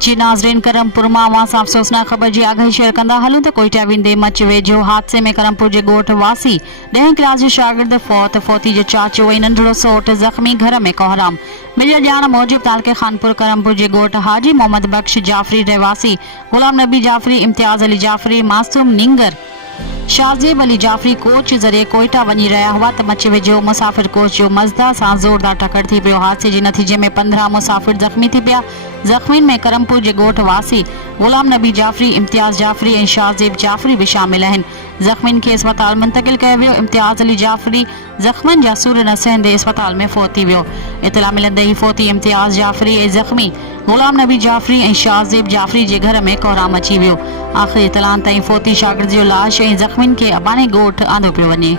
जी नाज़रीन, करमपुर मां वासा अफ़सोसनाक ख़बर जी आगाही शेयर कंदा हलूं त कोयटा वेंदे मच वेझो हादसे में करमपुर जे ॻोठ वासी 10 क्लास जो शागिर्द फोती जो चाचो ऐं नंढड़ो सौट ज़ख़्मी, घर में कोहराम। मिलियल ॼाण मूजिब तालके खानपुर करमपुर जे ॻोठ हाजी मोहम्मद बख्श जाफ़री रहवासी ग़ुलाम नबी जाफ़री, इम्तियाज़ अली जाफ़री, मासूम निंगर, शाहज़ेब अली जाफ़री कोच ज़रिए कोयटा वञी रहिया हुआ त मच वेझो मुसाफ़िर कोच जो मज़दा सां ज़ोरदार टक्कर थी पियो। हादसे जे नतीजे में 15 मुसाफ़िर ज़ख़्मी थी पिया। ज़ख़्मीन में करमपुर जे ॻोठ वासी ग़ुलाम नबी जाफ़री, इम्तियाज़ जाफ़री ऐं शाहज़ेब जाफ़री भी शामिल आहिनि। ज़ख़्मीन खे अस्पताल मुंतक़िल कयो वियो। इम्तियाज़ अली जाफ़री ज़ख़्मनि जा सूर न सहंदे अस्पताल में फ़ौत थी वियो। इतला मिलंदे ई फ़ौती इम्तियाज़ जाफ़री ऐं ज़ख़्मी ग़ुलाम नबी जाफ़री ऐं शाहज़ेब जाफ़री जे घर में कोहराम अची वियो। आख़िरी इतलान ताईं फ़ौती शागिर्द जो लाश ऐं ज़ख़्मीन खे अबाणे ॻोठ आंदो पियो वञे।